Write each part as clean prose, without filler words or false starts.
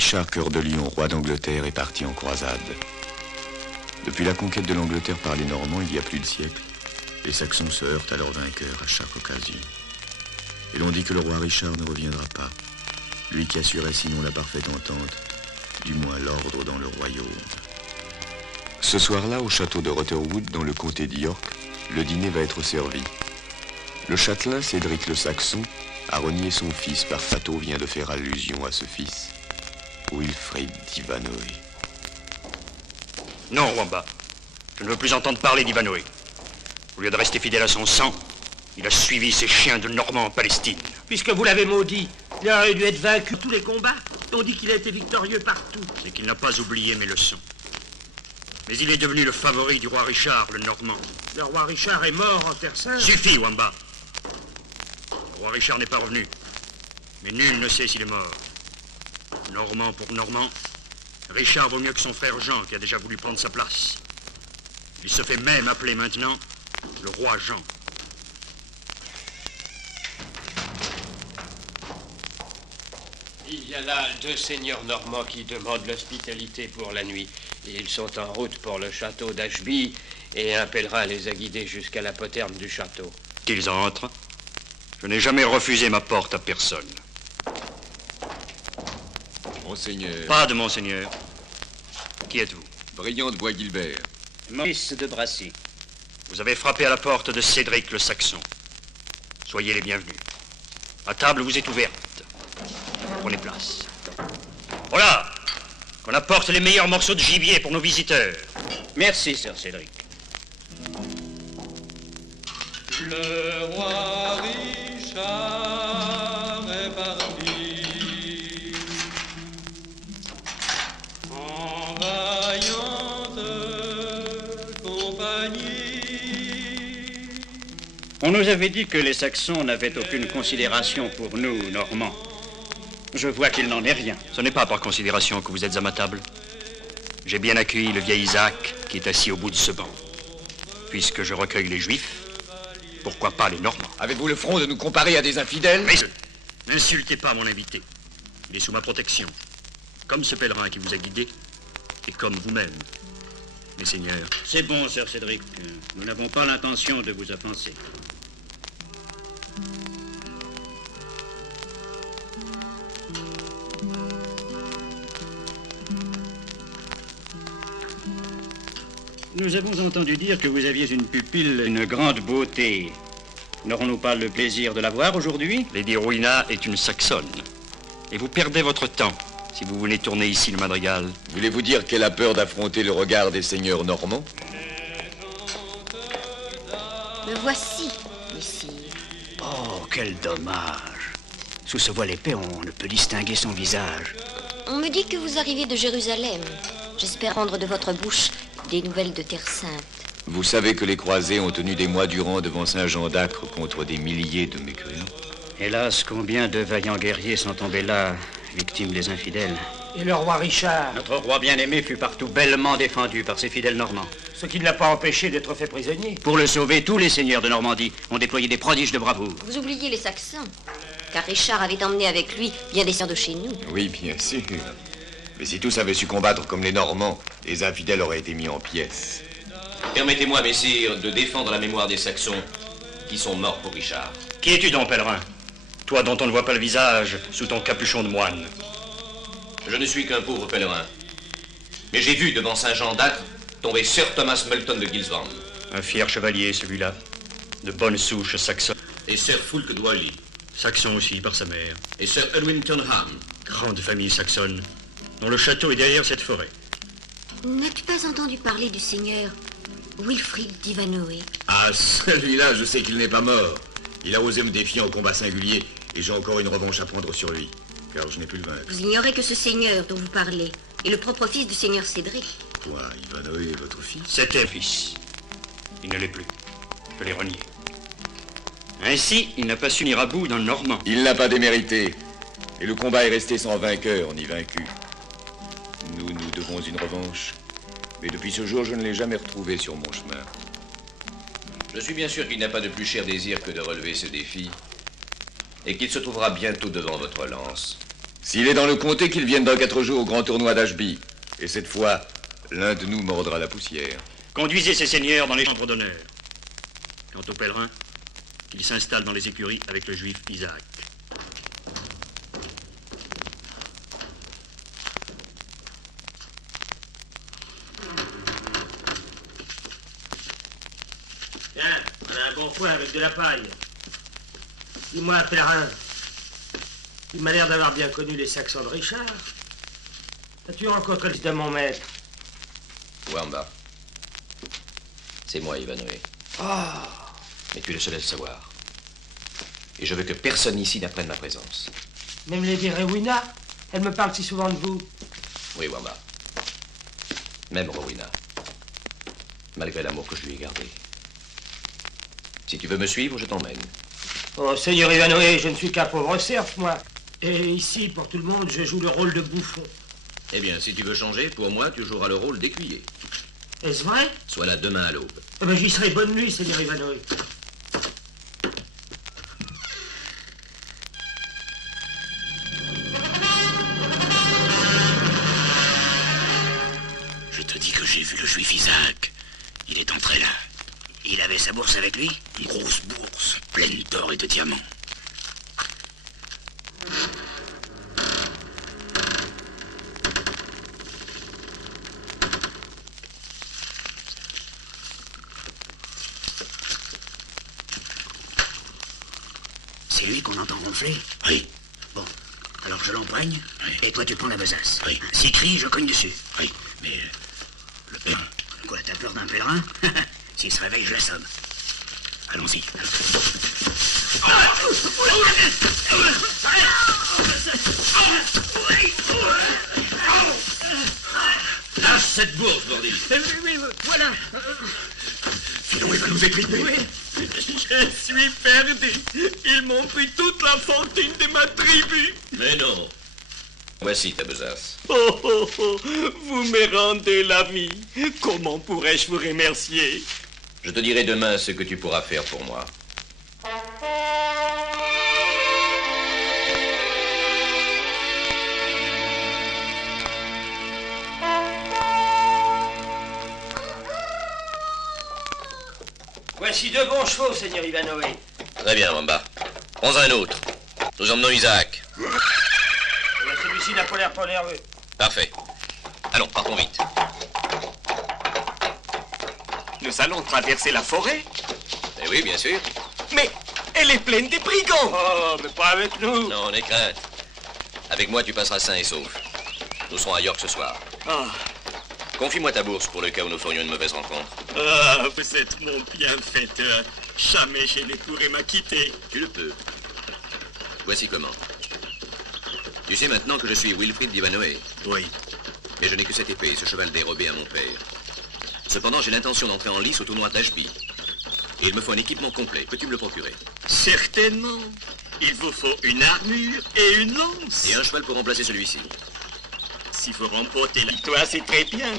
Richard Cœur de Lion, roi d'Angleterre, est parti en croisade. Depuis la conquête de l'Angleterre par les Normands, il y a plus de siècles, les Saxons se heurtent à leurs vainqueurs à chaque occasion. Et l'on dit que le roi Richard ne reviendra pas, lui qui assurait sinon la parfaite entente, du moins l'ordre dans le royaume. Ce soir-là, au château de Rotherwood, dans le comté d'York, le dîner va être servi. Le châtelain, Cédric le Saxon, a renié son fils par Fato vient de faire allusion à ce fils, Wilfrid d'Ivanoé. Non, Wamba. Je ne veux plus entendre parler d'Ivanoé. Au lieu de rester fidèle à son sang, il a suivi ses chiens de Normands en Palestine. Puisque vous l'avez maudit, il aurait dû être vaincu tous les combats. On dit qu'il a été victorieux partout. C'est qu'il n'a pas oublié mes leçons. Mais il est devenu le favori du roi Richard, le Normand. Le roi Richard est mort en Terre Sainte. Suffit, Wamba. Le roi Richard n'est pas revenu. Mais nul ne sait s'il est mort. Normand pour Normand, Richard vaut mieux que son frère Jean, qui a déjà voulu prendre sa place. Il se fait même appeler maintenant le roi Jean. Il y a là 2 seigneurs normands qui demandent l'hospitalité pour la nuit. Ils sont en route pour le château d'Ashby et un pèlerin les a guidés jusqu'à la poterne du château. Qu'ils entrent. Je n'ai jamais refusé ma porte à personne. Monseigneur. Pas de monseigneur. Qui êtes-vous? Brillant de Bois-Guilbert. Maurice de Brassy. Vous avez frappé à la porte de Cédric le Saxon. Soyez les bienvenus. La table vous est ouverte. Prenez place. Voilà! Qu'on apporte les meilleurs morceaux de gibier pour nos visiteurs. Merci, Sir Cédric. Le roi Richard est parti en vaillante compagnie. On nous avait dit que les Saxons n'avaient aucune considération pour nous, Normands. Je vois qu'il n'en est rien. Ce n'est pas par considération que vous êtes à ma table. J'ai bien accueilli le vieil Isaac qui est assis au bout de ce banc. Puisque je recueille les Juifs, pourquoi pas les Normands? Avez-vous le front de nous comparer à des infidèles? Mais n'insultez pas mon invité. Il est sous ma protection. Comme ce pèlerin qui vous a guidé, et comme vous-même, mes seigneurs. C'est bon, Sir Cédric. Nous n'avons pas l'intention de vous offenser. Nous avons entendu dire que vous aviez une pupille, une grande beauté. N'aurons-nous pas le plaisir de la voir aujourd'hui? Lady Rowena est une Saxonne. Et vous perdez votre temps si vous voulez tourner ici le madrigal. Voulez-vous dire qu'elle a peur d'affronter le regard des seigneurs normands? Me voici, messire. Oh, quel dommage. Sous ce voile épais, on ne peut distinguer son visage. On me dit que vous arrivez de Jérusalem. J'espère rendre de votre bouche des nouvelles de Terre Sainte. Vous savez que les croisés ont tenu des mois durant devant Saint-Jean d'Acre contre des milliers de mécréants. Hélas, combien de vaillants guerriers sont tombés là, victimes des infidèles. Et le roi Richard, Notre roi bien-aimé fut partout bellement défendu par ses fidèles normands. ce qui ne l'a pas empêché d'être fait prisonnier. Pour le sauver, tous les seigneurs de Normandie ont déployé des prodiges de bravoure. Vous oubliez les Saxons, car Richard avait emmené avec lui bien des seigneurs de chez nous. Oui, bien sûr. Mais si tous avaient su combattre comme les Normands, les infidèles auraient été mis en pièces. Permettez-moi, messire, de défendre la mémoire des Saxons qui sont morts pour Richard. Qui es-tu donc, pèlerin? Toi dont on ne voit pas le visage sous ton capuchon de moine. Je ne suis qu'un pauvre pèlerin. Mais j'ai vu devant Saint-Jean d'Acre tomber Sir Thomas Multon de Gilsland. Un fier chevalier, celui-là. De bonne souche saxonne. Et Sir Fulk de Wiley. Saxon aussi, par sa mère. Et Sir Edwin Turnham. Grande famille saxonne, dont le château est derrière cette forêt. N'as-tu pas entendu parler du seigneur Wilfrid d'Ivanoé? Ah, celui-là, je sais qu'il n'est pas mort. Il a osé me défier en combat singulier, et j'ai encore une revanche à prendre sur lui, car je n'ai pu le vaincre. Vous ignorez que ce seigneur dont vous parlez est le propre fils du seigneur Cédric. Quoi, Ivanoé est votre fils? C'était fils. Il ne l'est plus. Je l'ai renié. Ainsi, il n'a pas su venir à bout d'un Normand. Il n'a pas démérité, et le combat est resté sans vainqueur ni vaincu. Nous devons une revanche, mais depuis ce jour, je ne l'ai jamais retrouvé sur mon chemin. Je suis bien sûr qu'il n'a pas de plus cher désir que de relever ce défi, et qu'il se trouvera bientôt devant votre lance. S'il est dans le comté, qu'il vienne dans 4 jours au grand tournoi d'Ashby. Et cette fois, l'un de nous mordra la poussière. Conduisez ces seigneurs dans les chambres d'honneur. Quant aux pèlerins, qu'ils s'installent dans les écuries avec le juif Isaac. Tiens, on a un bon foin avec de la paille. Dis-moi, pèlerin, il m'a l'air d'avoir bien connu les Saxons de Richard. As-tu rencontré le fils de mon maître? Wamba. C'est moi, Ivanhoe. Oh. Mais tu es le seul à le savoir. Et je veux que personne ici n'apprenne ma présence. Même Lady Rowena, elle me parle si souvent de vous. Oui, Wamba. Même Rowena. Malgré l'amour que je lui ai gardé. Si tu veux me suivre, je t'emmène. Oh, Seigneur Ivanhoe, je ne suis qu'un pauvre serf, moi. Et ici, pour tout le monde, je joue le rôle de bouffon. Eh bien, si tu veux changer, pour moi, tu joueras le rôle d'écuyer. Est-ce vrai? Sois là demain à l'aube. Eh ben, j'y serai. Bonne nuit, Seigneur Ivanhoe. Je te dis que j'ai vu le juif Isaac. Il est entré là. Il avait sa bourse avec lui? Une grosse bourse, pleine d'or et de diamants. C'est lui qu'on entend ronfler? Oui. Bon, alors je l'empoigne, oui. Et toi tu prends la besace. Oui. S'il crie, je cogne dessus. Oui, mais le pèlerin... Quoi, t'as peur d'un pèlerin? S'il se réveille, je l'assomme. Allons-y. Lâche cette bourse, bordel. Oui, voilà. Sinon, il va nous étriper. Oui. Je suis perdu. Ils m'ont pris toute la fortune de ma tribu. Mais non. Voici ta besace. Oh, oh, oh, vous me rendez la vie. Comment pourrais-je vous remercier? Je te dirai demain ce que tu pourras faire pour moi. Voici 2 bons chevaux, Seigneur Ivanhoe. Très bien, Wamba. Prends un autre. Nous emmenons Isaac. Celui-ci n'a pas l'air pas nerveux. Parfait. Allons, partons vite. Nous allons traverser la forêt. Eh oui, bien sûr. Mais elle est pleine de brigands. Oh, mais pas avec nous. Non, n'aie crainte. Avec moi, tu passeras sain et sauf. Nous serons à York ce soir. Ah. Confie-moi ta bourse pour le cas où nous ferions une mauvaise rencontre. Ah, vous êtes mon bienfaiteur. Jamais je ne pourrai m'acquitter. Tu le peux. Voici comment. Tu sais maintenant que je suis Wilfrid d'Ivanhoe. Oui. Mais je n'ai que cette épée, ce cheval dérobé à mon père. Cependant, j'ai l'intention d'entrer en lice au tournoi d'Ashby. Et il me faut un équipement complet. Peux-tu me le procurer? Certainement. Il vous faut une armure et une lance. Et un cheval pour remplacer celui-ci. Si vous remportez la victoire, c'est très bien.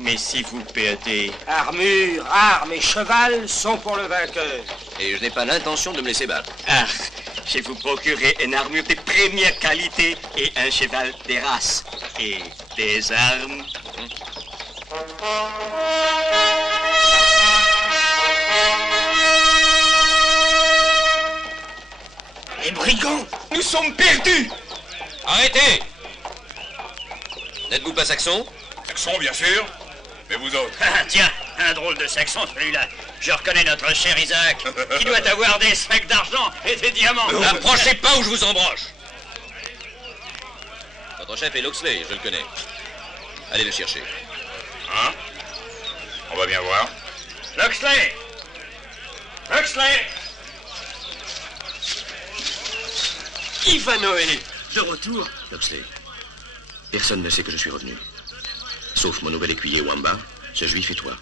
Mais si vous perdez... Armure, armes et cheval sont pour le vainqueur. Et je n'ai pas l'intention de me laisser battre. Ah, je vous procurerai une armure de première qualité et un cheval des races. Et des armes. Les brigands! Nous sommes perdus! Arrêtez! N'êtes-vous pas saxon? Saxon, bien sûr. Mais vous autres? Ah, tiens, un drôle de saxon celui-là. Je reconnais notre cher Isaac, qui doit avoir des sacs d'argent et des diamants. N'approchez pas ou je vous embroche. Votre chef est Loxley, je le connais. Allez le chercher. Hein? On va bien voir. Loxley! Loxley! Ivanhoe! De retour? Loxley, personne ne sait que je suis revenu. Sauf mon nouvel écuyer Wamba, ce juif et toi.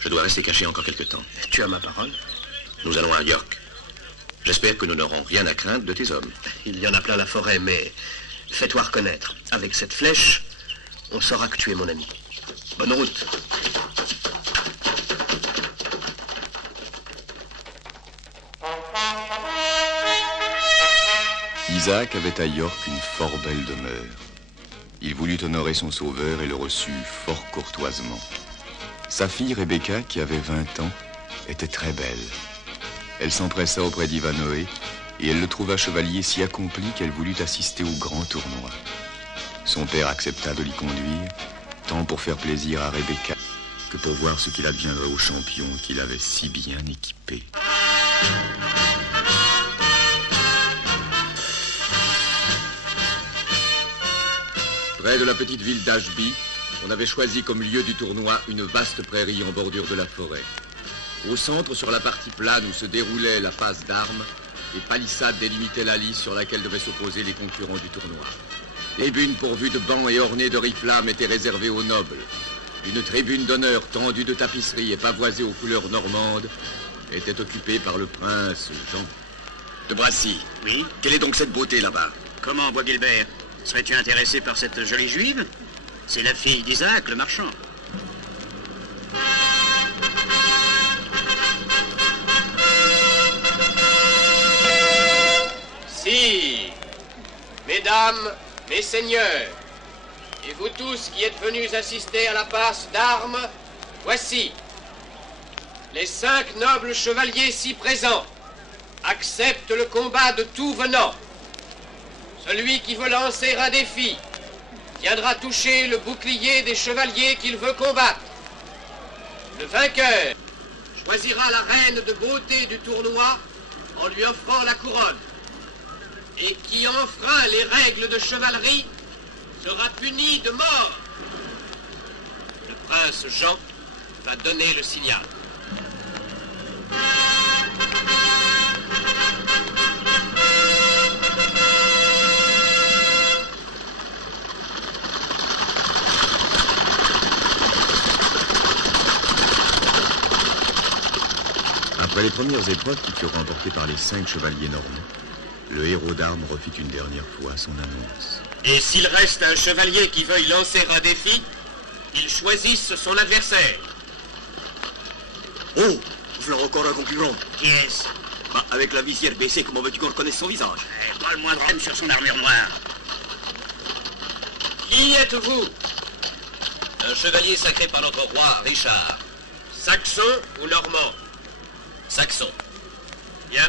Je dois rester caché encore quelque temps. Tu as ma parole? Nous allons à York. J'espère que nous n'aurons rien à craindre de tes hommes. Il y en a plein la forêt, mais fais-toi reconnaître. Avec cette flèche, on saura que tu es mon ami. Bonne route. Isaac avait à York une fort belle demeure. Il voulut honorer son sauveur et le reçut fort courtoisement. Sa fille Rebecca, qui avait 20 ans, était très belle. Elle s'empressa auprès d'Ivanoé et elle le trouva chevalier si accompli qu'elle voulut assister au grand tournoi. Son père accepta de l'y conduire, tant pour faire plaisir à Rebecca que pour voir ce qu'il adviendrait au champion qu'il avait si bien équipé. Près de la petite ville d'Ashby, on avait choisi comme lieu du tournoi une vaste prairie en bordure de la forêt. Au centre, sur la partie plane où se déroulait la passe d'armes, des palissades délimitaient la lisse sur laquelle devaient s'opposer les concurrents du tournoi. Les tribunes pourvues de bancs et ornées de riflammes étaient réservées aux nobles. Une tribune d'honneur tendue de tapisseries et pavoisée aux couleurs normandes était occupée par le prince Jean. De Bracy. Oui. Quelle est donc cette beauté là-bas? Comment, Bois Gilbert? Serais-tu intéressé par cette jolie juive? C'est la fille d'Isaac, le marchand. Si, mesdames, mes seigneurs, et vous tous qui êtes venus assister à la passe d'armes, voici les 5 nobles chevaliers ci présents acceptent le combat de tout venant. Celui qui veut lancer un défi viendra toucher le bouclier des chevaliers qu'il veut combattre. Le vainqueur choisira la reine de beauté du tournoi en lui offrant la couronne. Et qui enfreint les règles de chevalerie sera puni de mort. Le prince Jean va donner le signal. Après les premières épreuves qui furent remportées par les 5 chevaliers normands, le héros d'armes refit une dernière fois son annonce. Et s'il reste un chevalier qui veuille lancer un défi, il choisisse son adversaire. Oh, voilà encore un concurrent. Qui est-ce? Avec la visière baissée, comment veux-tu qu'on reconnaisse son visage? Pas le moindre M sur son armure noire. Qui êtes-vous? Un chevalier sacré par notre roi, Richard. Saxon ou normand? Saxon. Bien.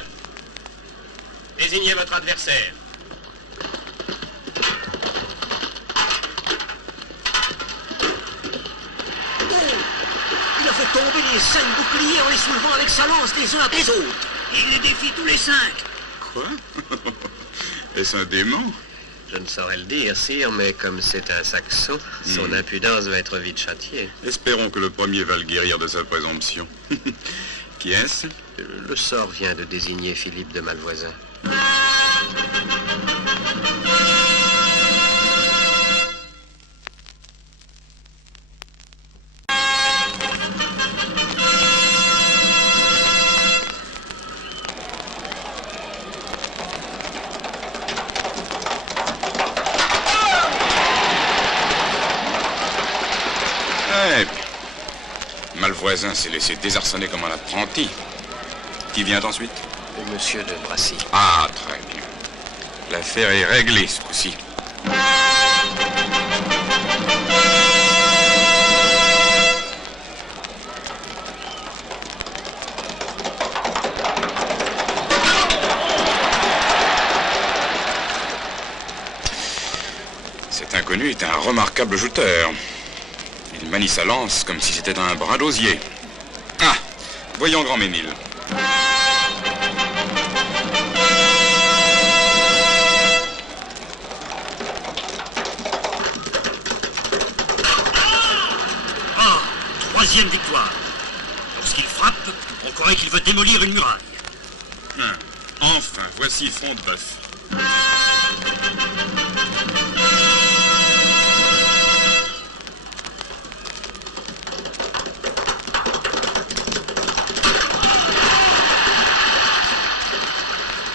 Désignez votre adversaire. Il a fait tomber les 5 boucliers en les soulevant avec sa lance les uns après les autres. Il les défie tous les 5. Quoi? Est-ce un démon? Je ne saurais le dire, sire, mais comme c'est un Saxon, son impudence va être vite châtiée. Espérons que le premier va le guérir de sa présomption. Qui est-ce? Le sort vient de désigner Philippe de Malvoisin. Malvoisin s'est laissé désarçonner comme un apprenti. Qui vient ensuite? Monsieur de Bracy. Ah, très bien. L'affaire est réglée ce coup-ci. Cet inconnu est un remarquable jouteur. Il manie sa lance comme si c'était un brin d'osier. Ah, voyons Grand Ménil. Ah, 3e victoire. Lorsqu'il frappe, on croirait qu'il veut démolir une muraille. Enfin, voici Front de Bœuf.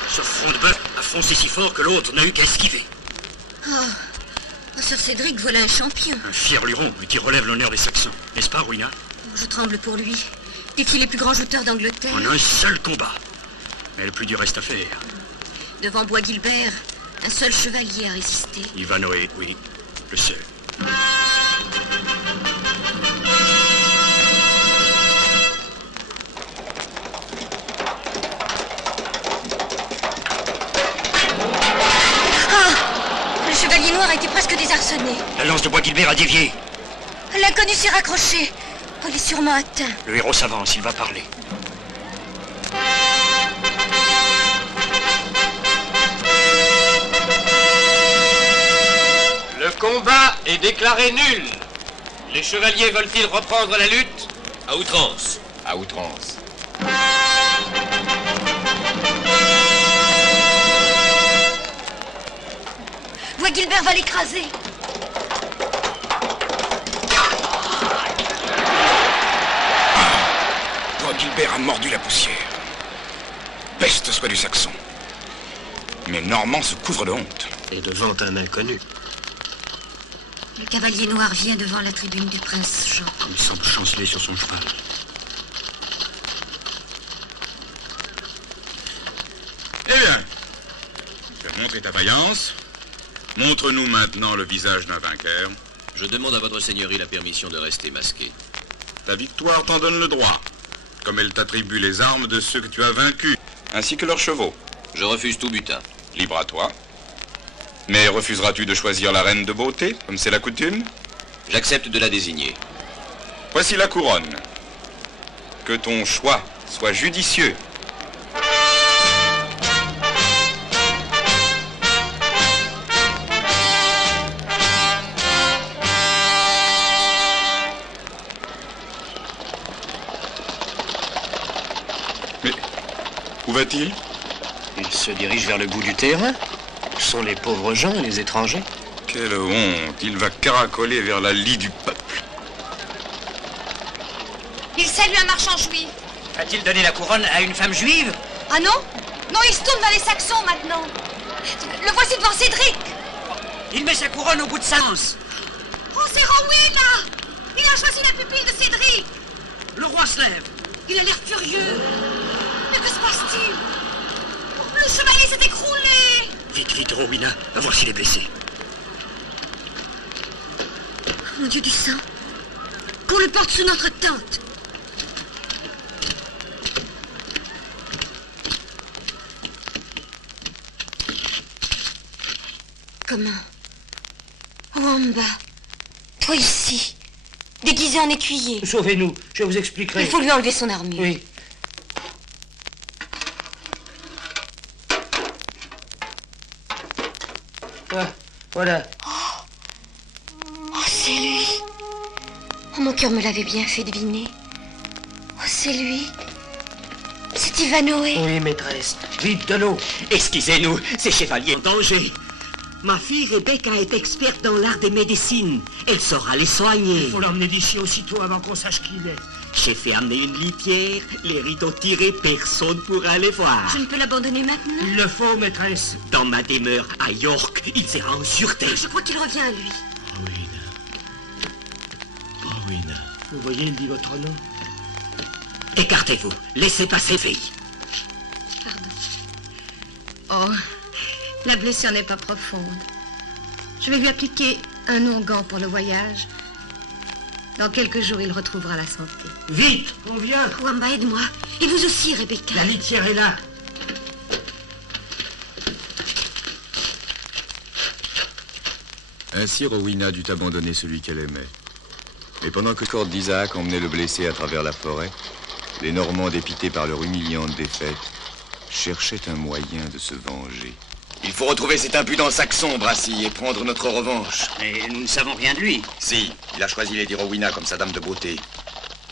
Ce Front de Bœuf a foncé si fort que l'autre n'a eu qu'à esquiver. Oh, Sir Cédric, voilà un champion. Un fier luron qui relève l'honneur des Saxons. N'est-ce pas, Rowena? Je tremble pour lui. Défier les plus grands jouteurs d'Angleterre. En un seul combat. Mais le plus dur reste à faire. Devant Bois Gilbert, Un seul chevalier a résisté. Ivanhoe, oui, le seul. Le chevalier noir a été presque désarçonné. La lance de Bois Guilbert a dévié. L'inconnu s'est raccroché. Oh, il est sûrement atteint. Le héros s'avance, il va parler. Le combat est déclaré nul. Les chevaliers veulent-ils reprendre la lutte? À outrance. À outrance. Bois Guilbert va l'écraser. Bois Guilbert a mordu la poussière. Peste soit du Saxon. Mais Normand se couvre de honte. Et devant un inconnu. Le cavalier noir vient devant la tribune du prince Jean. Il semble chanceler sur son cheval. Eh bien, tu as montré ta vaillance. Montre-nous maintenant le visage d'un vainqueur. Je demande à votre seigneurie la permission de rester masqué. La victoire t'en donne le droit, comme elle t'attribue les armes de ceux que tu as vaincus, ainsi que leurs chevaux. Je refuse tout butin. Libre à toi. Mais refuseras-tu de choisir la reine de beauté, comme c'est la coutume? J'accepte de la désigner. Voici la couronne. Que ton choix soit judicieux. Mais où va-t-il? Il se dirige vers le bout du terrain. Ce sont les pauvres gens, les étrangers. Quelle honte! Il va caracoler vers la lie du peuple. Il salue un marchand juif. A-t-il donné la couronne à une femme juive? Ah non? Non, il se tourne vers les Saxons maintenant. Le voici devant Cédric. Il met sa couronne au bout de sa lance. Oh, c'est Rowena! Il a choisi la pupille de Cédric. Le roi se lève. Il a l'air furieux. Mais que se passe-t-il? Le chevalier s'est écroulé. Vite, vite, Rowena, va voir s'il est blessé. Mon Dieu du sang. Qu'on le porte sous notre tente. Comment? Wamba, toi ici, déguisé en écuyer. Sauvez-nous, je vous expliquerai. Il faut lui enlever son armure. Oui. Voilà. Oh, c'est lui. Oh, mon cœur me l'avait bien fait deviner. Oh, c'est lui. C'est Ivanhoe. Oui, maîtresse. Vite, de l'eau. Excusez-nous, ces chevaliers En danger. Ma fille Rebecca est experte dans l'art des médecines. Elle saura les soigner. Il faut l'emmener d'ici aussitôt avant qu'on sache qui il est. J'ai fait amener une litière, les rideaux tirés, personne pourra les voir. Je ne peux l'abandonner maintenant. Il le faut, maîtresse. Dans ma demeure à York, il sera en sûreté. Je crois qu'il revient à lui. Rowena. Vous voyez, il dit votre nom. Écartez-vous, laissez passer, fille. Oh, la blessure n'est pas profonde. Je vais lui appliquer un onguent pour le voyage. Dans quelques jours, il retrouvera la santé. Vite, on vient. Wamba, aide-moi. Et vous aussi, Rebecca. La litière est là. Ainsi, Rowena dut abandonner celui qu'elle aimait. Et pendant que le corps d'Isaac emmenait le blessé à travers la forêt, les Normands, dépités par leur humiliante défaite, cherchaient un moyen de se venger. Il faut retrouver cet impudent Saxon, Brassy, et prendre notre revanche. Mais nous ne savons rien de lui. Si, il a choisi Lady Rowena comme sa dame de beauté.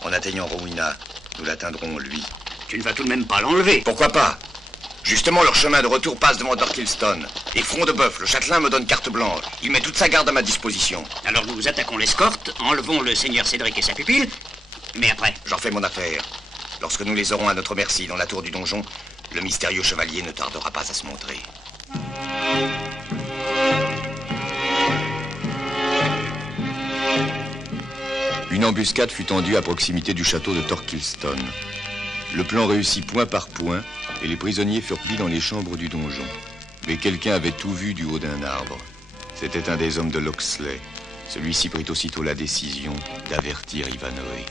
En atteignant Rowena, nous l'atteindrons, lui. Tu ne vas tout de même pas l'enlever. Pourquoi pas? Justement, leur chemin de retour passe devant Torquilstone. Et Front de Bœuf, le châtelain, me donne carte blanche. Il met toute sa garde à ma disposition. Alors nous attaquons l'escorte, enlevons le seigneur Cédric et sa pupille. Mais après? J'en fais mon affaire. Lorsque nous les aurons à notre merci dans la tour du donjon, le mystérieux chevalier ne tardera pas à se montrer. Une embuscade fut tendue à proximité du château de Torquilstone. Le plan réussit point par point, et les prisonniers furent pris dans les chambres du donjon. Mais quelqu'un avait tout vu du haut d'un arbre. C'était un des hommes de Locksley. Celui-ci prit aussitôt la décision d'avertir Ivanhoe.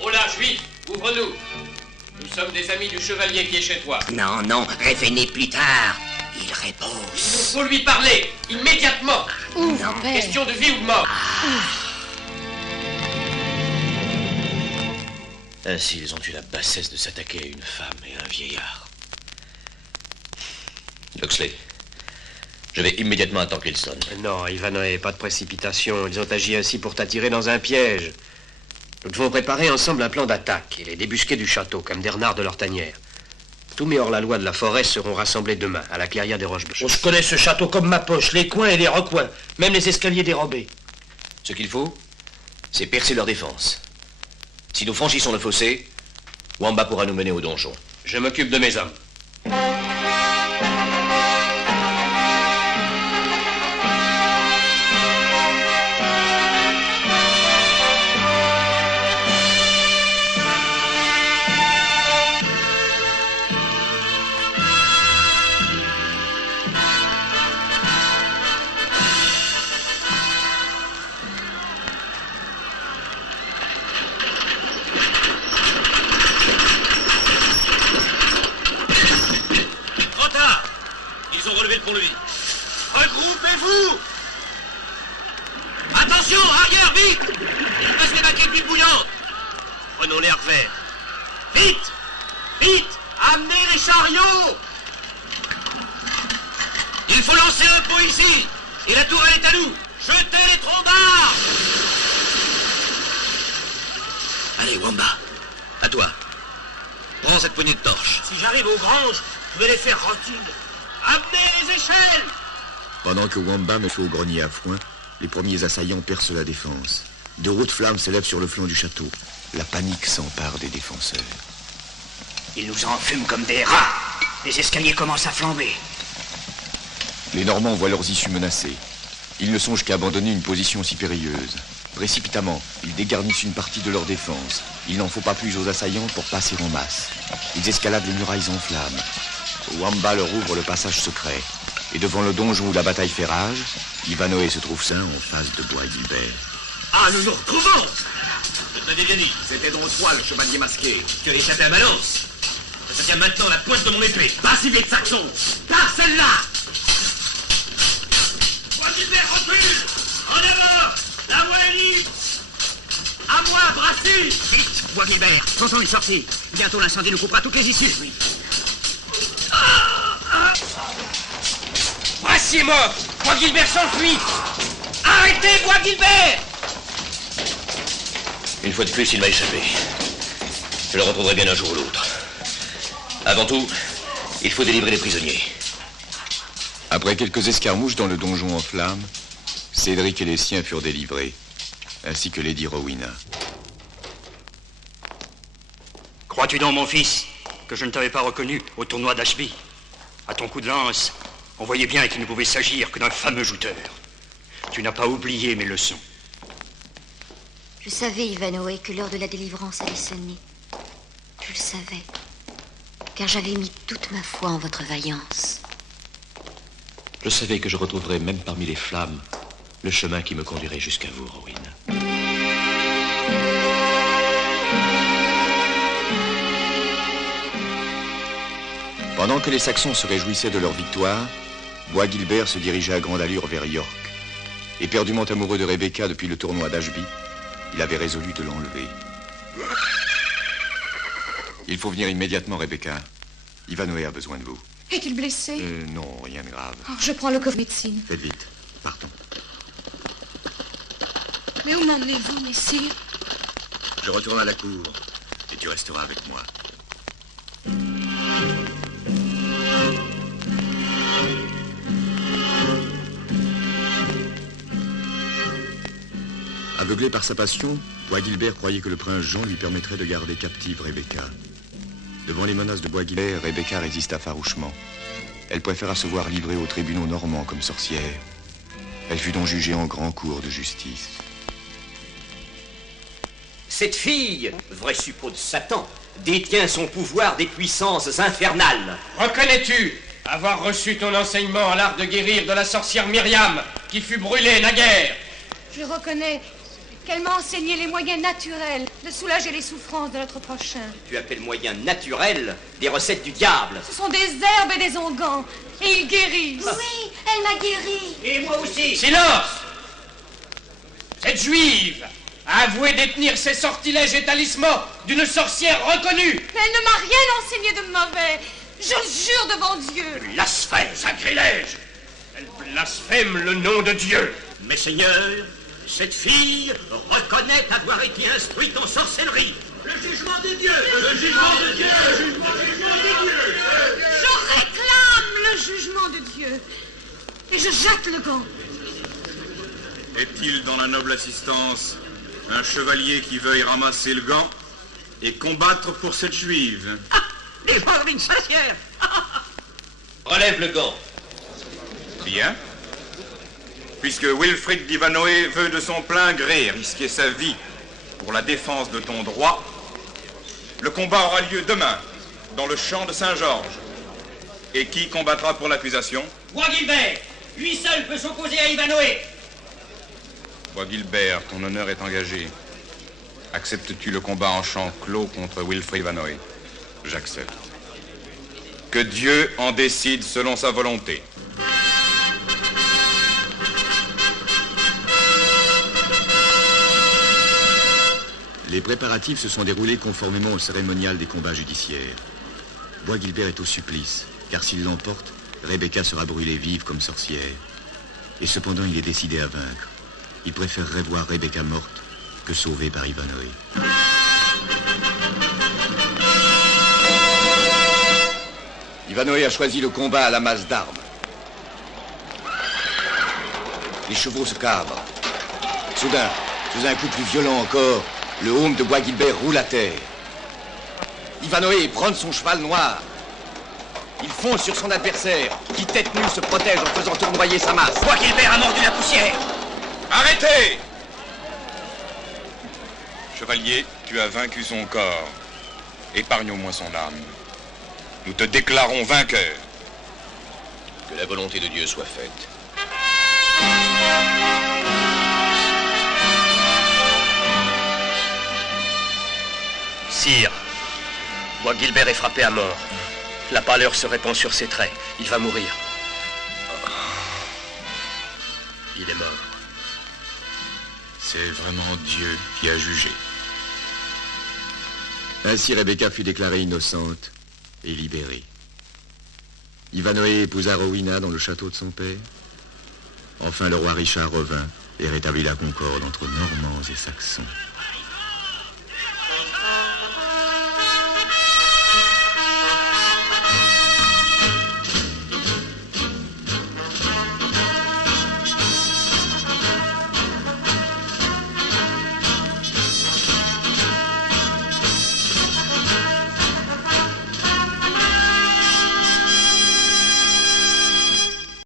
Oh là, juif, ouvre-nous. Nous sommes des amis du chevalier qui est chez toi. Non, non, revenez plus tard. Il repose. Il nous faut lui parler, immédiatement. Ouvre, père. Question de vie ou de mort. Ainsi, ils ont eu la bassesse de s'attaquer à une femme et à un vieillard. Locksley, je vais immédiatement à Torquilstone. Non, Ivanhoe, pas de précipitation. Ils ont agi ainsi pour t'attirer dans un piège. Nous devons préparer ensemble un plan d'attaque et les débusquer du château, comme des renards de leur tanière. Tous mes hors-la-loi de la forêt seront rassemblés demain, à la clairière des Roches Blanches. Oh, je connais ce château comme ma poche, les coins et les recoins, même les escaliers dérobés. Ce qu'il faut, c'est percer leur défense. Si nous franchissons le fossé, Wamba pourra nous mener au donjon. Je m'occupe de mes hommes. Pont-Levis. Regroupez-vous! Attention, arrière, vite! Il passe les baquettes d'huile bouillante! Prenons l'air vert. Vite! Vite! Amenez les chariots! Il faut lancer un pot ici! Et la tourelle est à nous! Jetez les troncs d'arbres! Allez, Wamba, à toi. Prends cette poignée de torches. Si j'arrive aux granges, je vais les faire rôtir. Amenez les échelles! Pendant que Wamba me fait au grenier à foin, les premiers assaillants percent la défense. De hautes flammes s'élèvent sur le flanc du château. La panique s'empare des défenseurs. Ils nous enfument comme des rats. Les escaliers commencent à flamber. Les Normands voient leurs issues menacées. Ils ne songent qu'à abandonner une position si périlleuse. Précipitamment, ils dégarnissent une partie de leur défense. Il n'en faut pas plus aux assaillants pour passer en masse. Ils escaladent les murailles en flammes. Wamba leur ouvre le passage secret. Et devant le donjon où la bataille fait rage, Ivanhoe se trouve sain en face de Bois Guilbert. Ah, nous nous retrouvons! Je l'avais bien dit, c'était donc toi le chevalier masqué. Tu as échappé à ma lance. Je te tiens maintenant la pointe de mon épée. Pas si vite, Saxon! Par celle-là! Bois Guilbert, recule! En avant! La voie est libre! À moi, Brassy! Vite, Bois Guilbert, Sanson est sorti. Bientôt l'incendie nous coupera toutes les issues. Oui. Brassy est mort! Bois Guilbert s'enfuit! Arrêtez, Bois Guilbert! Une fois de plus, il m'a échappé. Je le retrouverai bien un jour ou l'autre. Avant tout, il faut délivrer les prisonniers. Après quelques escarmouches dans le donjon en flammes, Cédric et les siens furent délivrés, ainsi que Lady Rowena. Crois-tu donc, mon fils, que je ne t'avais pas reconnu au tournoi d'Ashby? À ton coup de lance, on voyait bien qu'il ne pouvait s'agir que d'un fameux jouteur. Tu n'as pas oublié mes leçons. Je savais, Ivanhoe, que l'heure de la délivrance allait sonner. Je le savais, car j'avais mis toute ma foi en votre vaillance. Je savais que je retrouverais, même parmi les flammes, le chemin qui me conduirait jusqu'à vous, Rowena. Pendant que les Saxons se réjouissaient de leur victoire, Bois Guilbert se dirigeait à grande allure vers York. Éperdument amoureux de Rebecca depuis le tournoi d'Ashby, il avait résolu de l'enlever. Il faut venir immédiatement, Rebecca. Ivanhoe a besoin de vous. Est-il blessé? Non, rien de grave. Oh, je prends le coffre médecine. Faites vite. Partons. Mais où m'emmenez-vous, messire? Je retourne à la cour et tu resteras avec moi. Aveuglé par sa passion, Bois Guilbert croyait que le prince Jean lui permettrait de garder captive Rebecca. Devant les menaces de Bois Guilbert, Rebecca résista farouchement. Elle préféra se voir livrée aux tribunaux normands comme sorcière. Elle fut donc jugée en grand cours de justice. Cette fille, vrai suppôt de Satan, détient son pouvoir des puissances infernales. Reconnais-tu avoir reçu ton enseignement à l'art de guérir de la sorcière Myriam, qui fut brûlée naguère? Je reconnais qu'elle m'a enseigné les moyens naturels de soulager les souffrances de notre prochain. Tu appelles moyens naturels des recettes du diable. Ce sont des herbes et des onguents, et ils guérissent. Oui, elle m'a guéri. Et moi aussi. Silence! Cette juive a avoué détenir ses sortilèges et talismans d'une sorcière reconnue. Mais elle ne m'a rien enseigné de mauvais. Je jure devant Dieu. Blasphème, sacrilège! Elle blasphème le nom de Dieu. Mes seigneurs, cette fille reconnaît avoir été instruite en sorcellerie. Le jugement de Dieu! Le jugement de Dieu! Le jugement de Dieu! Je réclame le jugement de Dieu. Et je jette le gant. Est-il dans la noble assistance un chevalier qui veuille ramasser le gant et combattre pour cette juive? Les ballerines sorcières! Relève le gant. Bien. Puisque Wilfrid d'Ivanoé veut de son plein gré risquer sa vie pour la défense de ton droit, le combat aura lieu demain, dans le champ de Saint-Georges. Et qui combattra pour l'accusation? Bois Gilbert, lui seul peut s'opposer à Ivanoé. Bois Gilbert, ton honneur est engagé. Acceptes-tu le combat en champ clos contre Wilfrid d'Ivanoé? J'accepte. Que Dieu en décide selon sa volonté. Les préparatifs se sont déroulés conformément au cérémonial des combats judiciaires. Bois Gilbert est au supplice, car s'il l'emporte, Rebecca sera brûlée vive comme sorcière. Et cependant, il est décidé à vaincre. Il préférerait voir Rebecca morte que sauvée par Ivanoé. Ivanoé a choisi le combat à la masse d'armes. Les chevaux se cabrent. Soudain, sous un coup plus violent encore, le haume de Bois Gilbert roule à terre. Ivanoé prend son cheval noir. Il fonce sur son adversaire, qui tête nue se protège en faisant tournoyer sa masse. Bois Gilbert a mordu la poussière. Arrêtez! Chevalier, tu as vaincu son corps. Épargne au moins son âme. Nous te déclarons vainqueur. Que la volonté de Dieu soit faite. Sire, Bois Gilbert est frappé à mort. La pâleur se répand sur ses traits. Il va mourir. Il est mort. C'est vraiment Dieu qui a jugé. Ainsi Rebecca fut déclarée innocente et libérée. Ivanoé épousa Rowena dans le château de son père. Enfin, le roi Richard revint et rétablit la concorde entre Normands et Saxons.